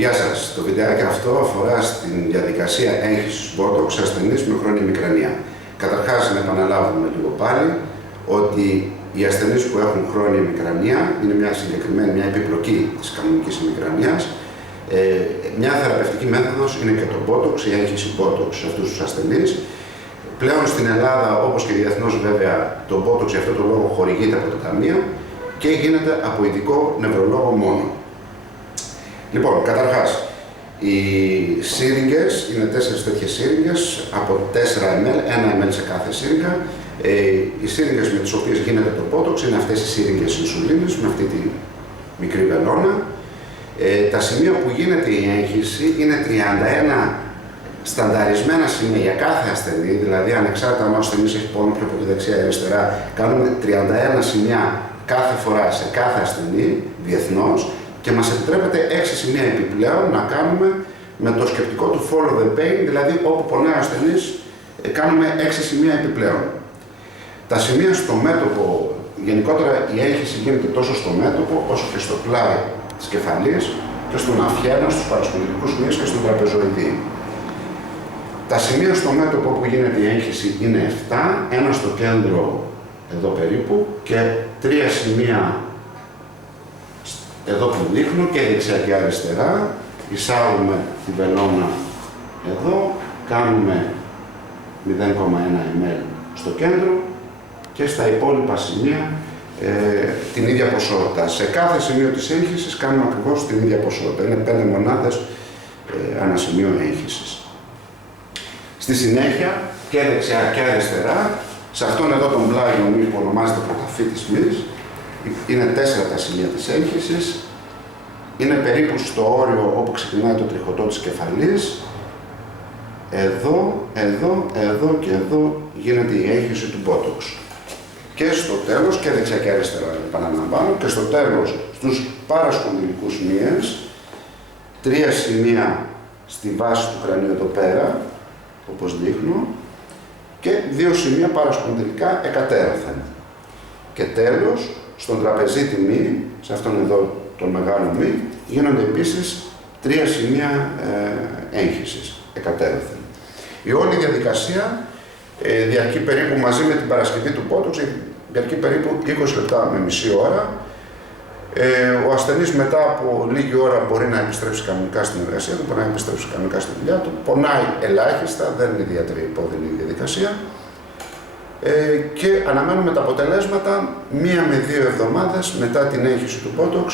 Γεια σας. Το βιντεάκι αυτό αφορά στην διαδικασία έγχυσης Botox σε ασθενείς με χρόνια μικρανία. Καταρχάς, να επαναλάβουμε λίγο πάλι ότι οι ασθενείς που έχουν χρόνια μικρανία είναι μια συγκεκριμένη, μια επιπλοκή της κανονικής μικρανίας. Μια θεραπευτική μέθοδος είναι και το Botox, η έγχυση Botox σε αυτούς τους ασθενείς. Πλέον στην Ελλάδα, όπως και διεθνώς βέβαια, το Botox για αυτό το λόγο χορηγείται από τα ταμεία και γίνεται από ειδικό νευρολόγο μόνο. Λοιπόν, καταρχάς, οι σύριγγες, είναι 4 τέτοιες σύριγγες από 4 ml, 1 ml σε κάθε σύριγγα. Οι σύριγγες με τις οποίες γίνεται το Botox είναι αυτές οι σύριγγες ινσουλίνης με αυτή τη μικρή βελόνα. Τα σημεία που γίνεται η έγχυση είναι 31 στανταρισμένα σημεία για κάθε ασθενή, δηλαδή ανεξάρτητα αν ο ασθενής έχει πόνο πιο πολύ δεξιά ή αριστερά, κάνουμε 31 σημεία κάθε φορά σε κάθε ασθενή διεθνώς και μας επιτρέπεται 6 σημεία επιπλέον να κάνουμε με το σκεπτικό του follow the pain, δηλαδή όπου πονάει ο ασθενής κάνουμε 6 σημεία επιπλέον. Τα σημεία στο μέτωπο, γενικότερα η έγχυση γίνεται τόσο στο μέτωπο όσο και στο πλάι της κεφαλής και στον αφιένα, στους παρασπονδυλικούς μύες και στον τραπεζοειδή. Τα σημεία στο μέτωπο που γίνεται η έγχυση είναι 7, ένα στο κέντρο εδώ περίπου και 3 σημεία εδώ που δείχνω και δεξιά και αριστερά. Εισάγουμε τη βελόνα εδώ, κάνουμε 0,1 ml στο κέντρο και στα υπόλοιπα σημεία την ίδια ποσότητα. Σε κάθε σημείο της έγχυσης κάνουμε ακριβώς την ίδια ποσότητα. Είναι 5 μονάδες ανά σημείο έγχυσης. Στη συνέχεια και δεξιά και αριστερά, σε αυτόν εδώ τον πλάγιο μυ που ονομάζεται πρωταφή της μυς, είναι 4 τα σημεία της έγχυσης, είναι περίπου στο όριο όπου ξεκινάει το τριχωτό της κεφαλής. Εδώ, εδώ, εδώ και εδώ γίνεται η έγχυση του Botox. Και στο τέλος, και δεξιά και αριστερά επαναλαμβάνω, και στο τέλος στους παρασπονδυλικούς μύες, 3 σημεία στη βάση του κρανίου εδώ πέρα, όπως δείχνω, και 2 σημεία παρασπονδυλικά εκατέρωθεν. Και τέλος, στον τραπεζίτη μυ, σε αυτόν εδώ τον μεγάλο μυ, γίνονται επίσης 3 σημεία έγχυσης εκατέρωθεν. Η όλη διαδικασία διαρκεί περίπου μαζί με την παρασκευή του Botox, διαρκεί περίπου 20 λεπτά με μισή ώρα. Ο ασθενής μετά από λίγη ώρα μπορεί να επιστρέψει κανονικά στην εργασία του, μπορεί να επιστρέψει κανονικά στη δουλειά του. Πονάει ελάχιστα, δεν είναι ιδιαίτερη υπόδεινη διαδικασία. Και αναμένουμε τα αποτελέσματα 1 με 2 εβδομάδες μετά την έγχυση του Botox.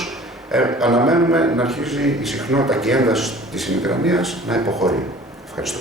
Αναμένουμε να αρχίζει η συχνότητα και η ένταση της ημικρανίας να υποχωρεί. Ευχαριστώ.